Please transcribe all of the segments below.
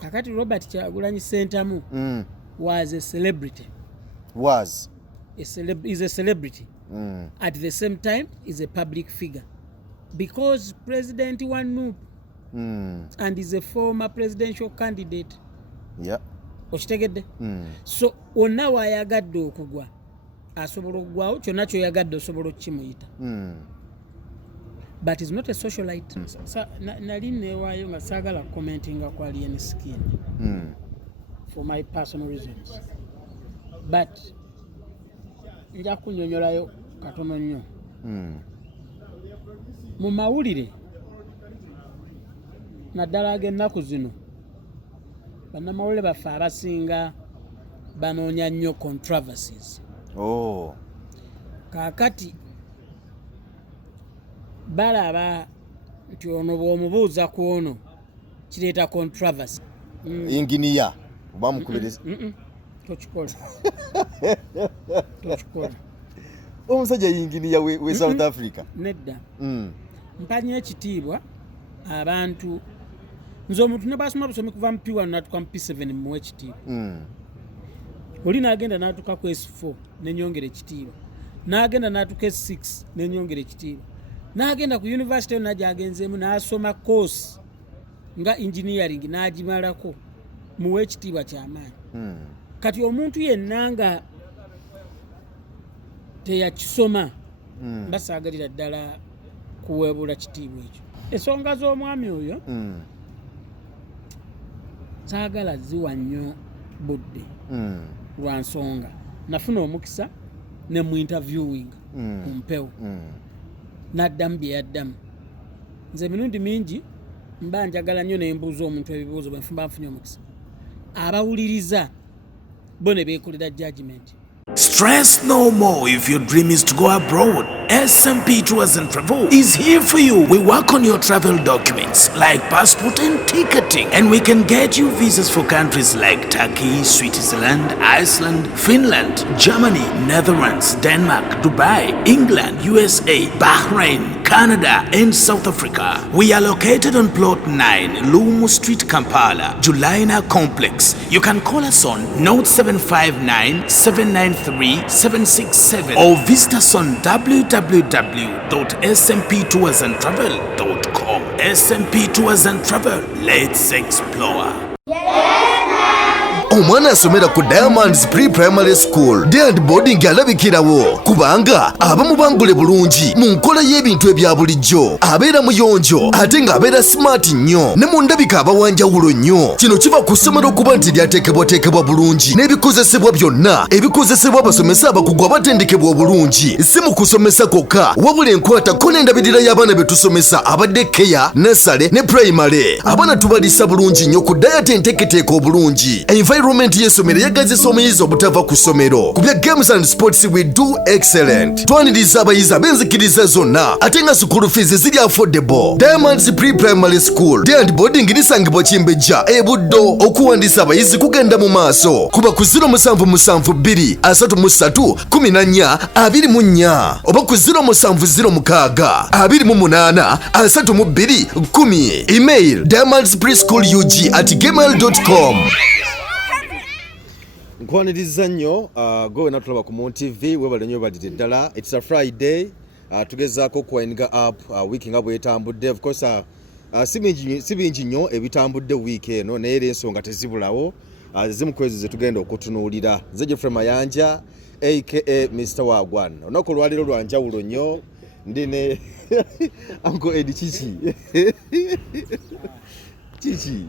kakati Robert Kyagulanyi Ssentamu was a celebrity. Is a celebrity. At the same time is a public figure because President Wanu and is a former presidential candidate. Okitegedde? So onna waayagadde okugwa asobola okugwawo kyonna kyoyagadde osobola okukimuyita. But is not a socialite. Nali neewaayo nga saagala commentinga ku Alien Skin for my personal reasons. But nja kunyonyolayo katono nnyo. Mu mawulire naddala ag'ennaku zino bannamawulire baffe abasinga banoonya nnyo controversies. Kaakati balaba nti ono bw'omubuuza ku ono kireeta controversy. Inginiya bamukubiriza tokikola. Omusajja inginiya we South Africa nedda. Mpanya ekitiibwa abantu nze omuntu ne basoma busomi kuva mu P1 n'atuka mu P7 muwe ekitiibwa. Oli n'agenda n'atuka ku S4 n'enyongera ekitiibwa, n'agenda n'atuka S6 n'enyongera ekitiibwa, n'agenda ku university yonna gy'agenzeemu n'asoma course nga engineering n'agimalako, muwe ekitiibwa ky'amaanyi. Kati omuntu yenna nga teyakisoma basaagalira ddala kuweebula kitiibwa ekyo. Ensonga z'omwami oyo saagala ziwa nnyo budde lwa nsonga nafuna omukisa ne mu interviewing ku mpewo n'addamu bye yaddamu. Nze emirundi mingi mba njagala nnyo ne mbuuza omuntu ebibuuzo bwe nfumba nfunye omukisa, abawuliriza bo ne beekolera judgment. Stress no more if your dream is to go abroad. SMP Tours and Travel is here for you. We work on your travel documents like passport and ticketing, and we can get you visas for countries like Turkey, Switzerland, Iceland, Finland, Germany, Netherlands, Denmark, Dubai, England, USA, Bahrain, Canada, and South Africa. We are located on plot 9, Lumu Street, Kampala, Julaina Complex. You can call us on 0759 793 767 or visit us on www.smptoursandtravel.com. SMP Tours and Travel, let's explore. Omwana asomera ku Diamonds Pre-Primary School Day and Boarding alabikirawo kubanga abamu bangule bulungi mu nkola y'ebintu ebya bulijjo, abeera muyonjo ate ng'abeera smart nnyo ne mu ndabika abawanjawulo nnyo. Kino kiva ku ssomero okuba nti lyateekebwateekebwa bulungi n'ebikozesebwa byonna ebikozesebwa abasomesa abakugu abatendekebwa obulungi. Si mu kusomesa kwokka wabula enkwatako n'endabirira y'abaana be tusomesa abadde EKYA, nursery ne primary. Abaana tubaliisa bulungi nnyo ku diet enteeketeeka obulungi. Environment y'essomero yagazisa omuyizi obutava ku ssomero. Ku bya games and sports we do excellent. Twaniriza abayizi ab'enzikiriza zonna ate nga school fees ziri affordable. Diamonds Pre-Primary School Day and Boarding lisangibwa Kimbejja e Buddo. Okuwandiisa abayizi kugenda mu maaso kuba ku 0772 33 14 24 oba ku 0706 28 32 10. Email diamondspreschoolug@gmail.com. Nkwaniriza nnyo gowe natulaba ku Mon TV webale nnyo badide ddala. It's a Friday. Tugezaako kuwindinga up week nga bwetambudde. Of course si bingi nnyo ebitambudde week eno naye era ensonga tezibulawo. Zimu kwezi ze tugenda okutunuulira. Nze Jeffrey Mayanja aka Mr. Wagwan. Olunaku lwaliro lwa njawulo nnyo. Ndine Uncle Eddy Chichi. Chichi.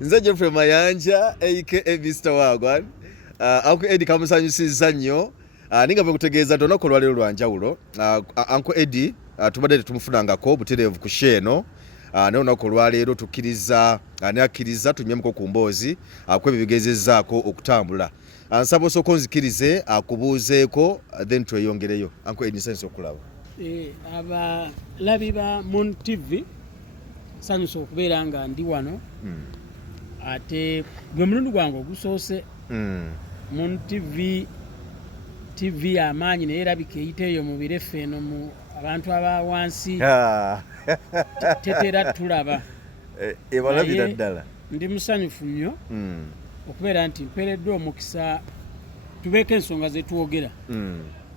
Nze Jeffrey Mayanja aka Mr. Wagwan. Uncle Eddy kamusanyusiza nnyo. Ninga bwe kutegeeza olunaku lwaliro lwa njawulo. Uncle Eddy tubadde tumufunangako butereevu ku sheno. Ne olunaku lwaleero tukkiriza neakkiriza tunywemuko ku mboozi kwebibigezezzaako okutambula. Nsaba osooka onzikirize akubuuzeeko then tweyongereyo. Uncle Eddy nsanyusa okulaba. Abalabi ba Mon TV sanyusa okubeera nga ndi wano. Ate gwe mulundi gwange ogusoose. Mon TV amaanyi naye erabika eyita eyo mu bireffe eno mu abantu aba wansi tetera tulaba. ebalabira ddala ndi musanyufu nnyo okubeera nti mpeereddwa omukisa tubeeko ensonga zetwogera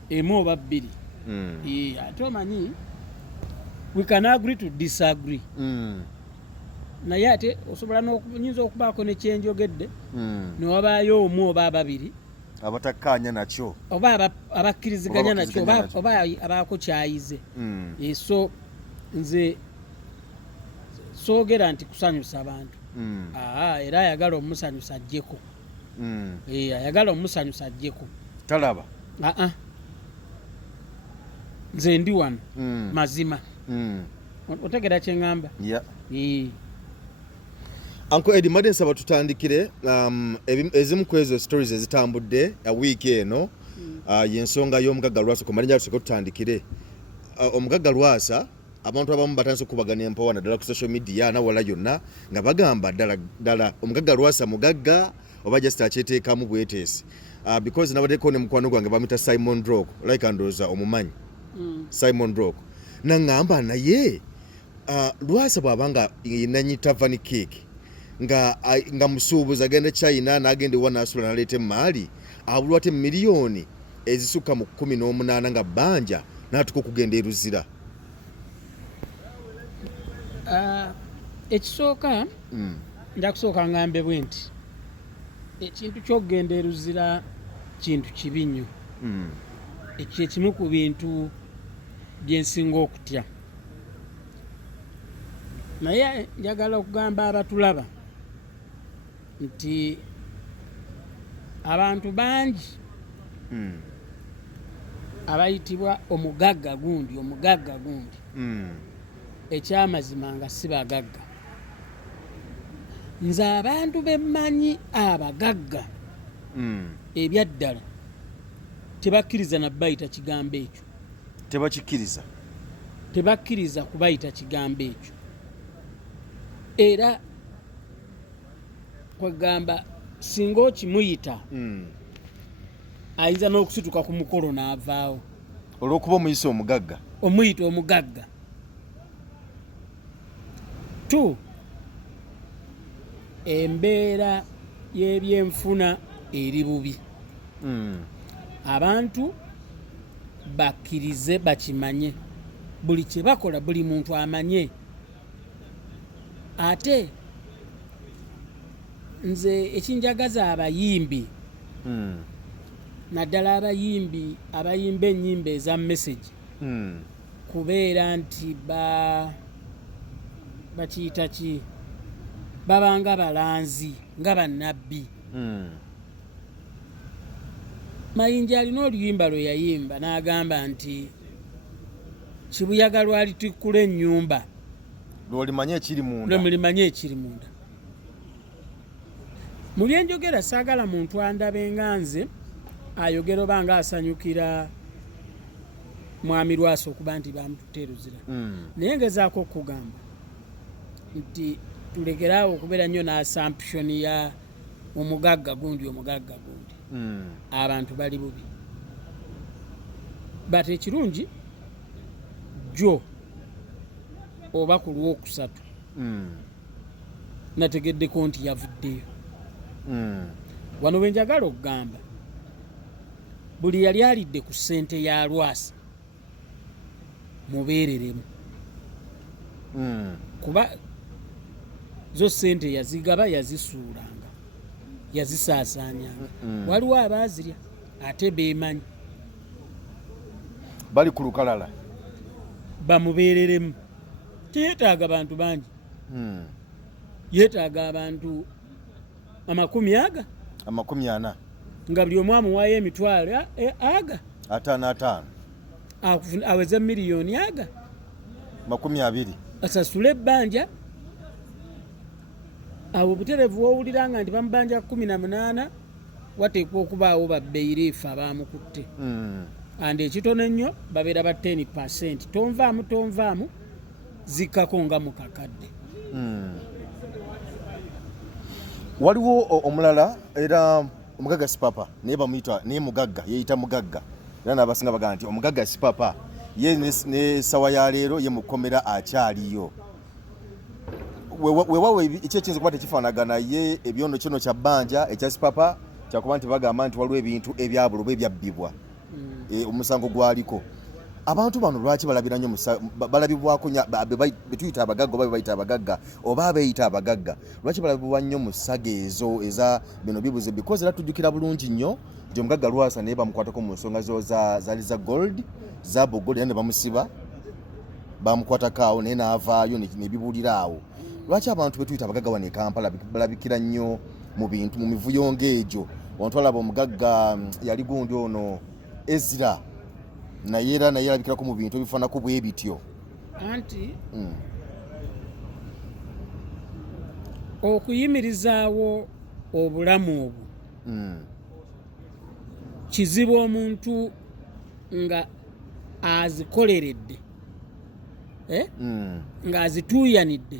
emu oba bbiri ate omanyi we can agree to disagree naye ate osobola nyinza okubaako nekyenjogedde newabaayo omu oba ababiri abatakkaanya nakyo oba abakkiriziganya nakyo oba abaako kyayize so nze soogera nti kusanyusa abantu era ayagala omusanyusa ajjeko ayagala omusanyusa ajjeko talaba nze ndi wano mazima otegera kyeŋŋamba Uncle Eddy madde nsaba tutandikire ezimu ku ezo stories ezitambudde wiiki eno y'ensonga y'omugagga Lwasa kumalinja tusooke tutandikire omugagga Lwasa abantu abamu batandise okubagana empowa naddala ku social media nawala yonna nga bagamba ddala omugagga Lwasa mugagga oba just akyeteekamu bweteesi because nabaddeko ne mukwano gwange bamita Simon Rock like andooza omumanyi Simon Rock naŋŋamba naye Lwasa bw'abanga yenanyi Tavani Cake nga musuubuzi agenda China n'agenda ewa n'asula n'aleeta emaali abulwa ate miliyoni ezisukka mu 18 nga bbanja n'atuka okugenda eruzira. Ekisooka nja kusooka ngambe bwe nti ekintu ky'okugenda eruzira kintu kibi nnyo ekyo ekimu ku bintu byensinga okutya naye njagala okugamba abatulaba nti abantu bangi abayitibwa omugagga gundi ekyamazima nga si bagagga nze abantu bemmanyi abagagga ebyaddala tebakkiriza na bayita kigambo ekyo tebakkiriza kubayita kigambo ekyo era kwegamba singa okimuyita ayinza n'okusituka ku mukolo n'avaawo olw'okuba omuyisa omuyita omugagga embeera y'ebyenfuna eri bubi abantu bakkirize bakimanye buli kye bakola buli muntu amanye ate nze ekinjagaza abayimbi naddala abayimba ennyimba eza message kubeera nti bakiyita ki babanga balanzi nga bannabbi Mayinja alina oluyimba lwe yayimba n'agamba nti kibuyaga lwalitikkula ennyumba lw'olimanye ekiri munda mu byenjogera saagala muntu andabe nga nze ayogera oba nga asanyukira mwami Lwasa okuba nti bamututeeruzira naye ngezaako okugamba nti tulekeraawo okubeera nnyo n'assumption ya omugagga gundi abantu bali bubi but ekirungi jjo oba ku lwokusatu nategeddeko nti yavuddeyo wano bwe njagala okugamba buli yali alidde ku ssente ya Lwasa mubeereremu kuba zo ssente yazigaba yazisuulanga yazisaasaanyanga waliwo abaazirya ate beemanyi bali ku lukalala bamubeereremu teyeetaaga bantu bangi yeetaaga abantu 40 nga buli omu amuwaayo emitwalo aga 55 aweze miliyoni aga 20 asasule ebbanja awo obutereevu wowuliranga nti bamubanja 18 wateekwa okubaawo babbeireefu abaamukutte andi ekitono ennyo babeera ba 10%. Tonvaamu zikkako nga mu kakadde. Waliwo omulala era omugagga sipapa naye bamuyita naye mugagga yeeyita mugagga era n'abasinga bagamba nti omugagga sipapa ye ne sawa ya leero ye mukomera akyaliyo. wewawe ekyekiyinza okuba tekifaanagana ye ebyono kino kya bbanja ekya sipapa kyakuba nti bagamba nti waliwo ebintu ebyabula oba ebyabbibwa omusango gwaliko abantu bano lwaki balabira nnyo balabibwako betuyita abagagga oba bebayita abagagga oba abeeyita abagagga lwaki balabibwa nnyo mu ssaga ezo eza bino bibuzo because era tujjukira bulungi nnyo nti omugagga Lwasa naye bamukwatako mu nsonga zo zaali za gold zaabu gold era ne bamusiba bamukwatako awo naye n'avaayo nebibuulira awo lwaki abantu betuyita abagagga wano e Kampala balabikira nnyo mu bintu mu mivuyo ng'egyo ontwalaba omugagga yali gundi ono Ezra naye era naye alabikirako mu bintu ebifaanako bwe bityo anti okuyimirizaawo obulamu obwo kizibu omuntu nga azikoleredde ng'azituuyanidde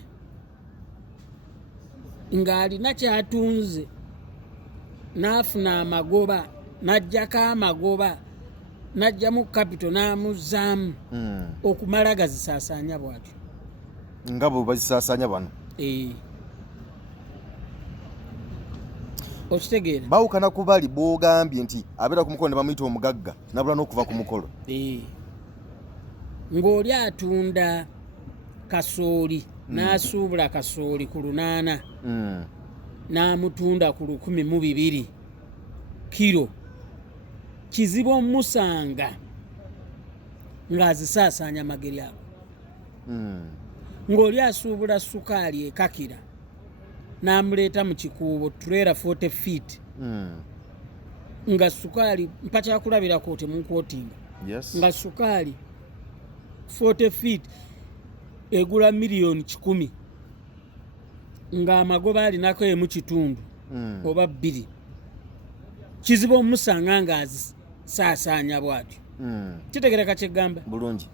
ng'alina kyatunze n'afuna amagoba n'ajjako amagoba n'ajjamu kapito n'amuzzaamu okumala gazisaasaanya bw'atyo nga bwe bazisaasaanya bano okitegeera bawukana ku bali bw'ogambye nti abeera ku mukolo ne bamuyita omugagga nabula n'okuva ku mukolo ng'oli atunda kasooli n'asuubula kasooli ku 800 n'amutunda ku 1,200 kiro kizibu omusanga ng'azisaasaanya mageri ago ng'oli asuubula sukaali ekakira n'amuleeta mu kikuubo turera 40 feet nga sukaali mpakyakulabirako temunkwotinga nga sukaali 40 feet egula $1,000,000 ng'amagoba alinako emu kitundu oba 2 kizibu omusanga ng'azisaasaanya bw'atyo kitegereka kyegamba bulungi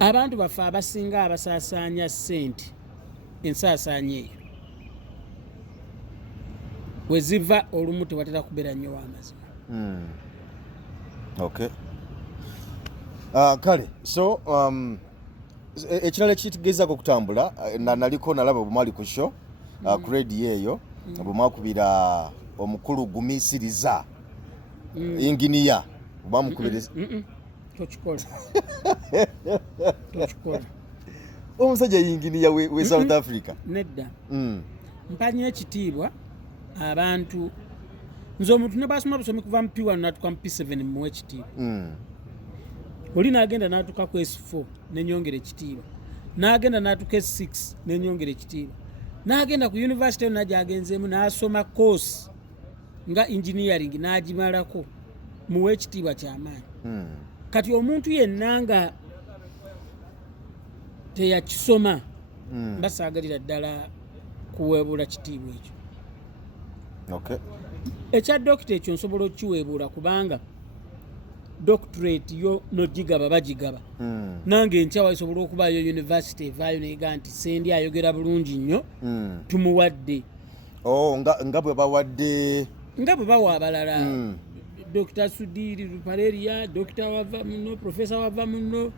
abantu baffe abasinga abasaasaanya ssente ensaasaanya eyo we ziva olumu tewatera kubeera nnyo w'amazima okay kale so ekirala ekitegezaako okutambula naliko nalaba bwemwali ku show ku rediyo eyo bwemwakubira omukulu gumiisiriza inginiya bwamukubira tokikola omusajja inginiya we South Africa nedda mpanya ekitiibwa abantu nze omuntu ne basoma busomi kuva mu P1 natuka mu P7 muwe ekitiibwa oli n'agenda n'atuka ku S4 nenyongera ekitiibwa n'agenda n'atuka S6 nenyongera ekitiibwa n'agenda ku university yonna gy'agenzeemu n'asoma course nga engineering n'agimalako muwe ekitiibwa ky'amaanyi kati omuntu yenna nga teyakisoma basaagalira ddala kuweebuula kitiibwa ekyo ekya dokita ekyo nsobola okukiweebuula kubanga doctorate yo nogigaba bagigaba nange enkyawa esobola okubaayo university evaayo neega nti Ssendi ayogera bulungi nnyo tumuwadde nga bwe bawadde nga bwe bawa abalala Dr. Sudiri Rupaleria Dr. wava muno Professor wava muno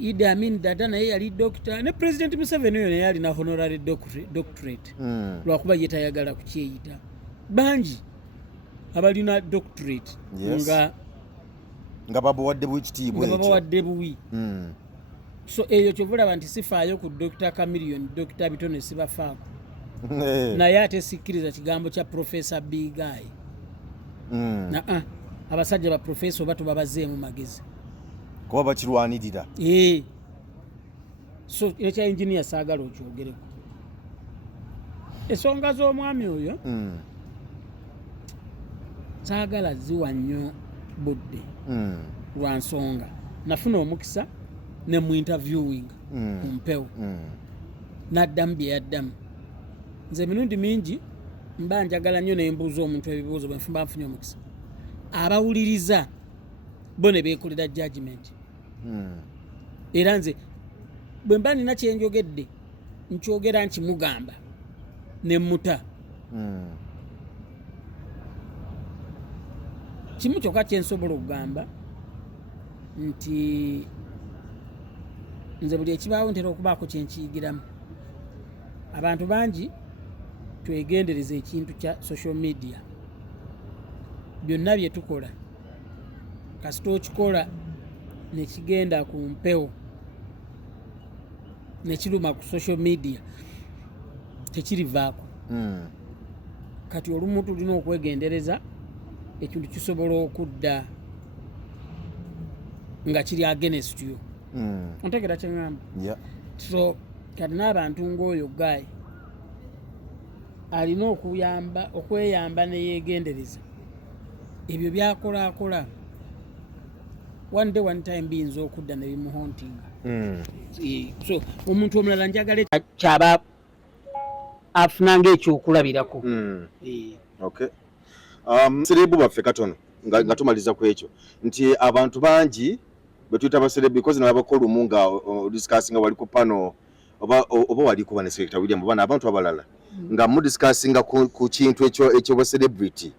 Idi Amin Dada naye yali doctor ne President Museveni oyo naye alina honorary doctorate lwakuba ye tayagala kukyeyita bangi abalina doctorate nga babawadde bwekitiibwa ekyo babawadde buwi so eyo kyovulaba nti sifaayo ku Dr. Chameleon Dr. Bitone sibafaako naye ate sikkiriza kigambo kya Professor Bigai abasajja ba professor oba tubabazeemu magezi kuba bakirwanirira so ekya engineer saagala okyogereko ensonga z'omwami oyo saagala ziwa nnyo budde lwa nsonga nafuna omukisa ne mu interviewing ku mpewo n'addamu bye yaddamu nze emirundi mingi mba njagala nnyo nembuuza omuntu ebibuuzo bwe nfumba nfunye omukisa abawuliriza bo ne beekolera judgment era nze bwe mba nina kyenjogedde nkyogera nkimugamba ne muta kimu kyokka kyensobola okugamba nti nze buli ekibaawo ntera okubaako kyenkiyigiramu. Abantu bangi twegendereza ekintu kya social media. Byonna bye tukola kasita okikola nekigenda ku mpewo nekiruma ku social media tekirivaako. Kati olumu tulina okwegendereza ekintu kisobola okudda nga kiri against you. Ontegera kyeŋŋamba? So kati n'abantu ng'oyo Guy alina okweyamba neyeegendereza ebyo byakolaakola one day one time biyinza okudda ne bimuhontinga. So omuntu omulala njagala kyaba afunanga ekyokulabirako. Okay. Serebu baffe katono nga tumaliza ku ekyo nti abantu bangi bwe tuyita baserebu because nabakola olumu nga discussinga wali ku pano oba wali kuba ne Selector William oba n'abantu abalala nga mu discussinga ku kintu ekyo celebrity.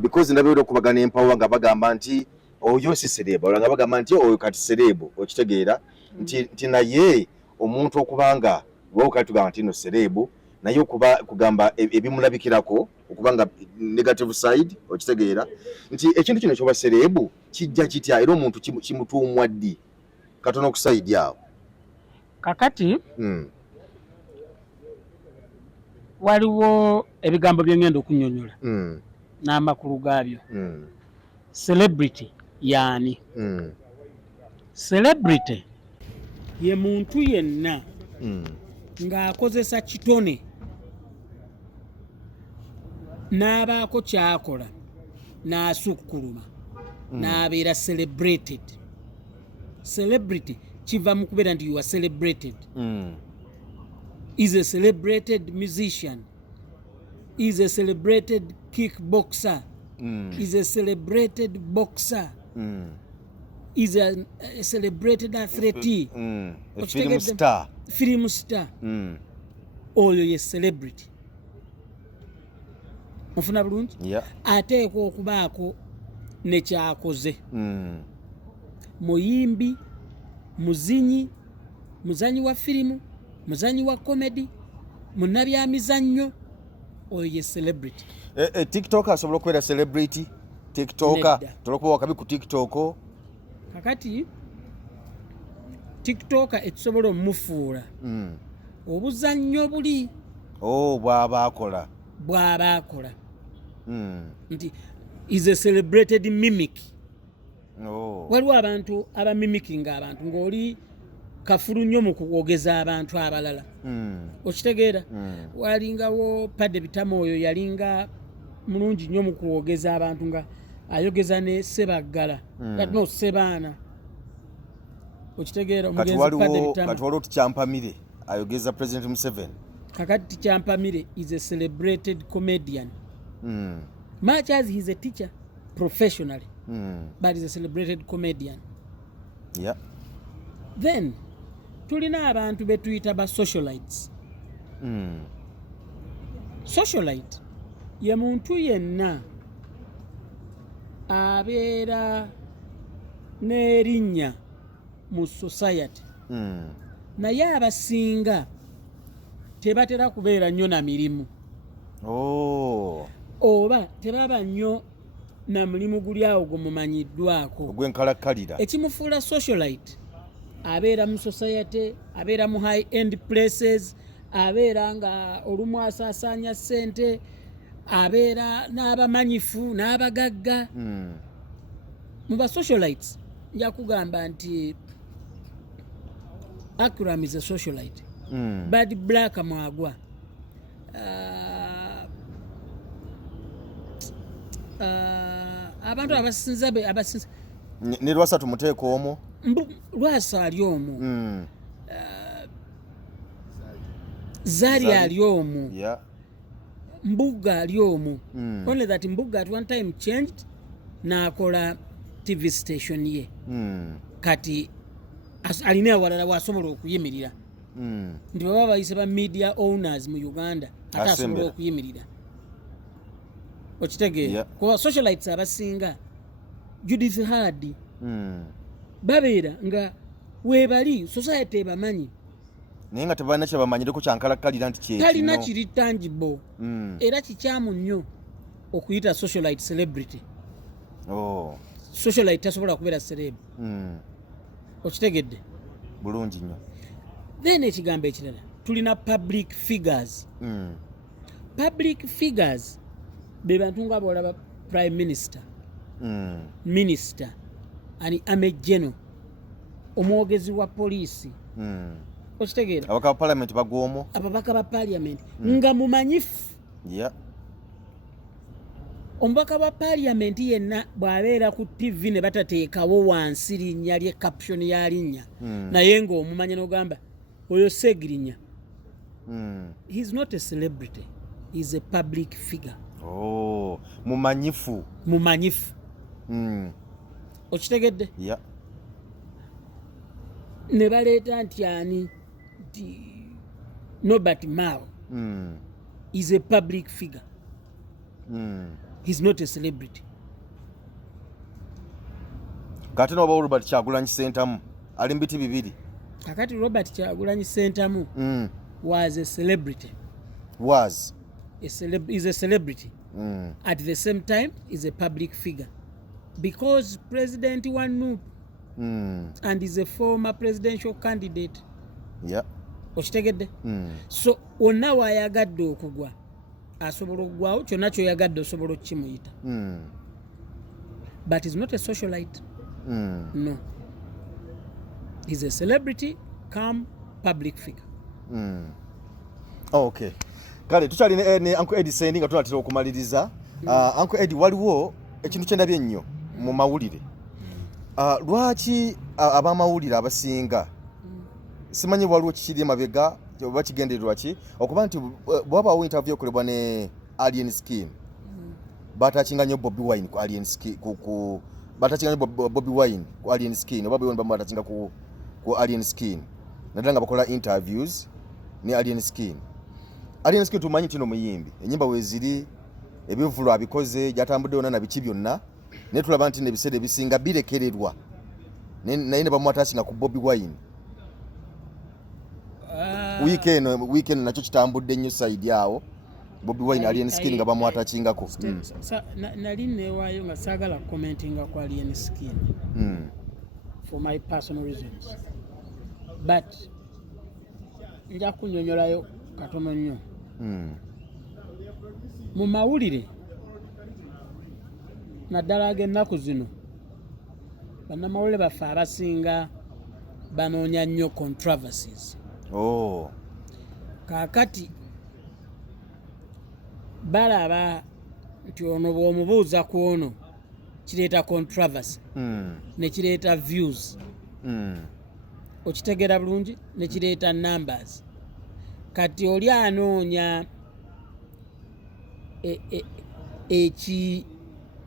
Because ndabira okubagana empower nga bagamba nti oyo si serebu nga bagamba nti oyo kati serebu okitegeera nti naye omuntu okubanga wao kati tugamba nti no serebu naye kugamba ebimulabikirako okubanga negative side okitegeera nti ekintu kino kyoba serebu kijja kitya era omuntu kimutuumwa ddi katono ku side yawo kakati. Waliwo ebigambo byengenda okunyonyola n'amakulu gaabyo. Celebrity yaani? Celebrity ye muntu yenna ng'akozesa kitone n'abaako kyakola n'asukkuluma n'abeera celebrated. Celebrity kiva mu kubeera nti you are celebrated. Is a celebrated musician, is a celebrated kickboxer, is a celebrated boxer, is a celebrated athlete, a film star. Film star. Oyo ye celebrity. Ofuna bulungi? Ateekwa okubaako ne kyakoze. Muyimbi, muzinyi, muzanyi wa firimu, muzanyi wa comedy, munnabyamizannyo, oyo ye celebrity. TikTok asobola okubeera celebrity? TikTok tolokuba wakabi ku TikTok? Kakati TikTok ekisobola omufuula obuzannyo buli bw'aba akola nti is a celebrated mimic. Waliwo abantu abamimikinga abantu ng'oli kafulu nnyo mu kuwogeza abantu abalala. Okitegeera? Walingawo Padde Bitamo oyo yalinga mulungi nnyo mu kuwogeza abantu nga ayogeza ne Sebaggala kati no Sebaana. Okitegeera? Omugenzi Padde Bitamo. Kati waliwo Tikyampamire ayogeza President Museveni. Kakati Tikyampamire is a celebrated comedian. Much as he's a teacher professionally, but he's a celebrated comedian. Then tulina abantu betuyita ba socialites. Socialite ye muntu yenna abeera n'erinnya mu society naye abasinga tebatera kubeera nnyo na mirimu oba tebaba nnyo na mulimu guli awo gumumanyiddwako ogwenkalakkalira. Ekimufuula socialite abeera mu society, abeera mu high end places, abeera nga olumu asaasaanya ssente, abeera n'abamanyifu n'abagagga. Mu ba socialites nja kugamba nti Akram is a socialite. Bad Black Mwagwa, abantu abasinza ne Lwasa tumuteeka omwo. Lwasa ali omwo, Zari ali omwo, Mbuga ali omwo. Only that Mbuga at one time changed n'akola TV station ye. Kati alina awalala wasobola okuyimirira. Nti baba bayise ba media owners mu Uganda ate asobola okuyimirira. Okitegeera? Kuba socialites abasinga Judith Hardy babeera nga webali society ebamanyi naye nga tebalina kye bamanyireko kyankalakkalira nti kyekino talina kiri tangible era kikyamu nnyo okuyita socialite celebrity. Socialite tasobola kubeera celeb. Okitegedde bulungi nnyo. Then ekigambo ekirala tulina public figures. Public figures be bantu nga bolaba prime minister, minister ani ame general, omwogezi wa poliisi. Okitegeera ababaka ba parliament bagwomo, ababaka ba parliament nga mumanyifu. Omubaka wa parliament yenna bw'abeera ku TV ne batateekawo wansi linnya lye caption ya linnya naye ng'omumanya n'ogamba oyo Segirinya. He's not a celebrity, he's a public figure. Mumanyifu. Okitegedde? Ne baleeta nti ani Nobert Mao is a public figure. He's not a celebrity. Kati n'oba Robert Kyagulanyi Ssentamu ali mu biti bibiri. Kakati Robert Kyagulanyi Ssentamu was a celebrity. Is a celebrity. At the same time is a public figure because President Wanu and is a former presidential candidate. Okitegedde? So onna waayagadde okugwa asobola okugwawo kyonna kyoyagadde osobola okukimuyita. But he's not a socialite. No, he's a celebrity come public figure. Okay, kale tukyali ne Uncle Eddy Ssendi nga tunatera okumaliriza. Uncle Eddy, waliwo ekintu kyendabye ennyo mu mawulire. Lwaki abamawulire abasinga simanyi waliwo kikiri emabega oba kigendererwa ki okuba nti bwabaawo interview ekolebwa ne Alien Skin batakinga nnyo Bobi Wine ku Alien Skin batakinga nnyo Bobi Wine ku Alien Skin oba Bobi Wine batakinga ku Alien Skin naddala nga bakola interviews ne Alien Skin. Alien Skin tumanyi tino muyimbi enyimba weziri ebivulo abikoze gyatambudde yonna na biki byonna naye tulaba nti n'ebiseera ebisinga birekererwa naye ne bamwatakinga ku Bobi Wine. Weekend nakyo kitambudde nnyo side awo Bobi Wine Alien Skin nga bamwatakingako. Nali neewaayo nga saagala commentinga ku Alien Skin for my personal reasons, but nja kunyonyolayo katono nnyo. Mu mawulire naddala ag'ennaku zino bannamawulire baffe abasinga banoonya nnyo controversies. Kaakati balaba nti ono bw'omubuuza ku ono kireeta controversy ne kireeta views. Okitegeera bulungi, ne kireeta numbers. Kati oli anoonya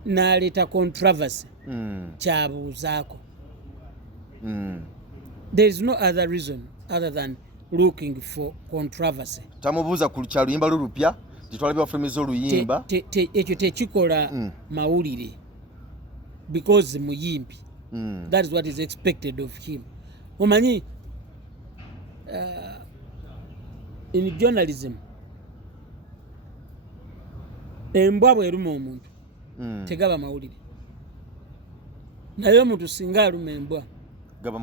n'aleeta controversy kyabuuzaako. There is no other reason other than looking for controversy. Tamubuuza ku kyaluyimba lulupya titwalabye bafulumiza oluyimba ekyo tekikola mawulire because muyimbi. That is what is expected of him. Omanyi in journalism embwa bweruma omuntu tegaba mawulire, naye omuntu singa aluma embwa gaba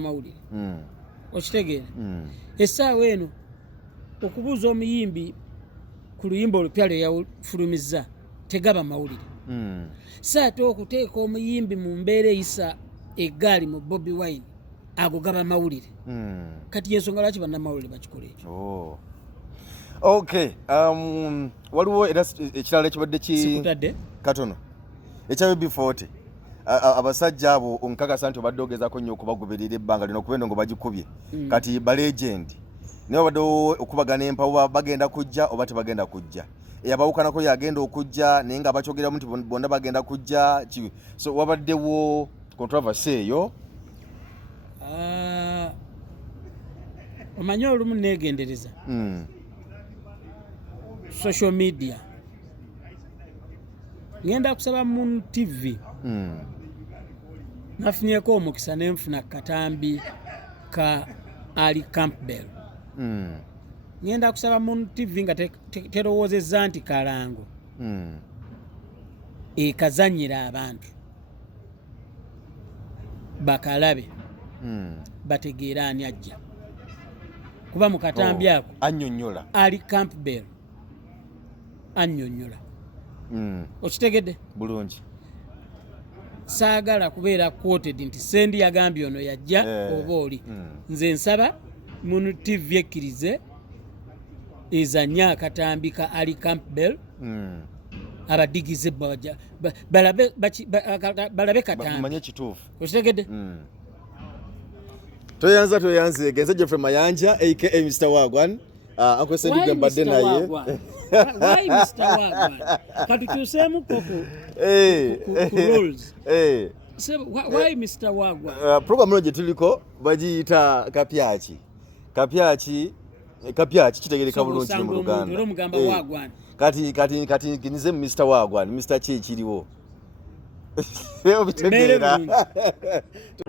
mawulire. Okitegeera? Essaawa eno okubuuza omuyimbi ku luyimba olupya lwe yafulumizza tegaba mawulire. So ate okuteeka omuyimbi mu mbeera eyisa eggaali mu Bobi Wine ago gaba mawulire. Kati yensonga lwaki bannamawulire bakikola ekyo. Okay, waliwo era ekirala ekibadde sikutadde katono ekya B40 abasajja abo onkakasa nti obadde ogezaako nnyo okubagoberera ebbanga lino okuba endongo bagikubye kati balegend naye obadde okubagana empawu bagenda kujja oba tebagenda kujja eyabawukanako yagenda okujja naye nga abakyogeramu nti bonna bagenda kujja. So wabaddewo controversy eyo. Omanyi olumu neegendereza social media. Ngenda kusaba mu TV nafunyeko omukisa nenfuna katambi ka Ali Campbell ngenda kusaba mu TV nga terowoozezza nti kalango ekazanyira abantu bakalabe bategeera ani ajja kuba mu katambi ako annyonnyola Ali Campbell annyonnyola okitegedde bulungi saagala kubeera quoted nti Ssendi yagambye ono yajja oba oli nze nsaba mu TV ekkirize ezanya akatambi ka Ali Campbell abadigize balabe katambi okitegedde toyanze genze Jeffrey Mayanja aka Mr. Wagwan Uncle Ssendi gwe mbadde naye why Mr. Wagwan katukyuseemu ku rules why Mr. Wagwan program gye tuliko bagiyita kapyaki kitegereka bulungi mu Luganda kati ginize Mr. Wagwan Mr. ki ekiriwo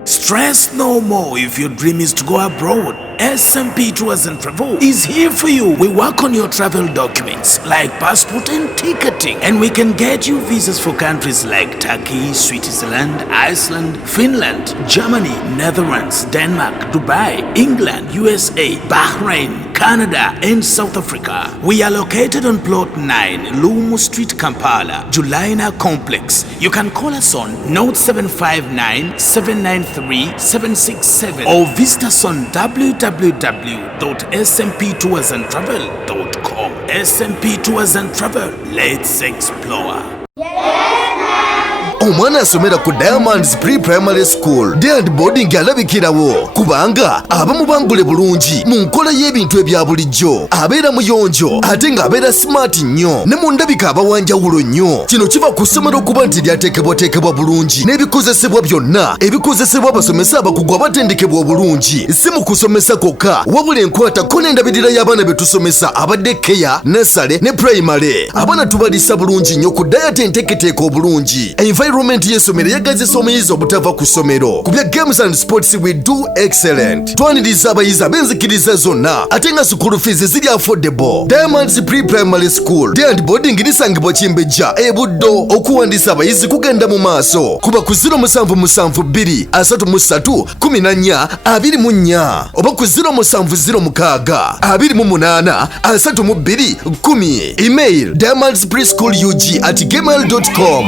Stress no more if your dream is to go abroad. SMP Tours and Travel is here for you. We work on your travel documents like passport and ticketing, and we can get you visas for countries like Turkey, Switzerland, Iceland, Finland, Germany, Netherlands, Denmark, Dubai, England, USA, Bahrain, Canada, and South Africa. We are located on plot 9, Lumu Street, Kampala, Julina Complex. You can call us on 0759 793 767 or visit us on www.smptoursandtravel.com. SMP Tours and Travel. Let's explore. omwana asomera ku Diamonds Pre-Primary School Day and Boarding alabikirawo kubanga abamu bangule bulungi mu nkola y'ebintu ebya bulijjo abeera muyonjo ate ng'abeera smart nnyo ne mu ndabika abawanjawulo nnyo. Kino kiva ku ssomero okuba nti lyateekebwateekebwa bulungi n'ebikozesebwa byonna ebikozesebwa abasomesa abakugu abatendekebwa obulungi. Si mu kusomesa kwokka wabula enkwatako n'endabirira y'abaana be tusomesa abadde EKYA, nursery ne primary. Abaana tubalisa bulungi nnyo ku diet enteeketeeka obulungi. Environment y'essomero yagazisa omuyizi obutava ku ssomero. Ku bya games and sports we do excellent. Twaniriza abayizi ab'enzikiriza zonna ate nga school fees ziri affordable. Diamonds Pre-Primary School Day and Boarding lisangibwa Kimbejja e Buddo. Okuwandiisa abayizi kugenda mu maaso kuba ku 0772 33 14 24 oba ku 0706 28 32 10. Email diamondspreschoolug@gmail.com.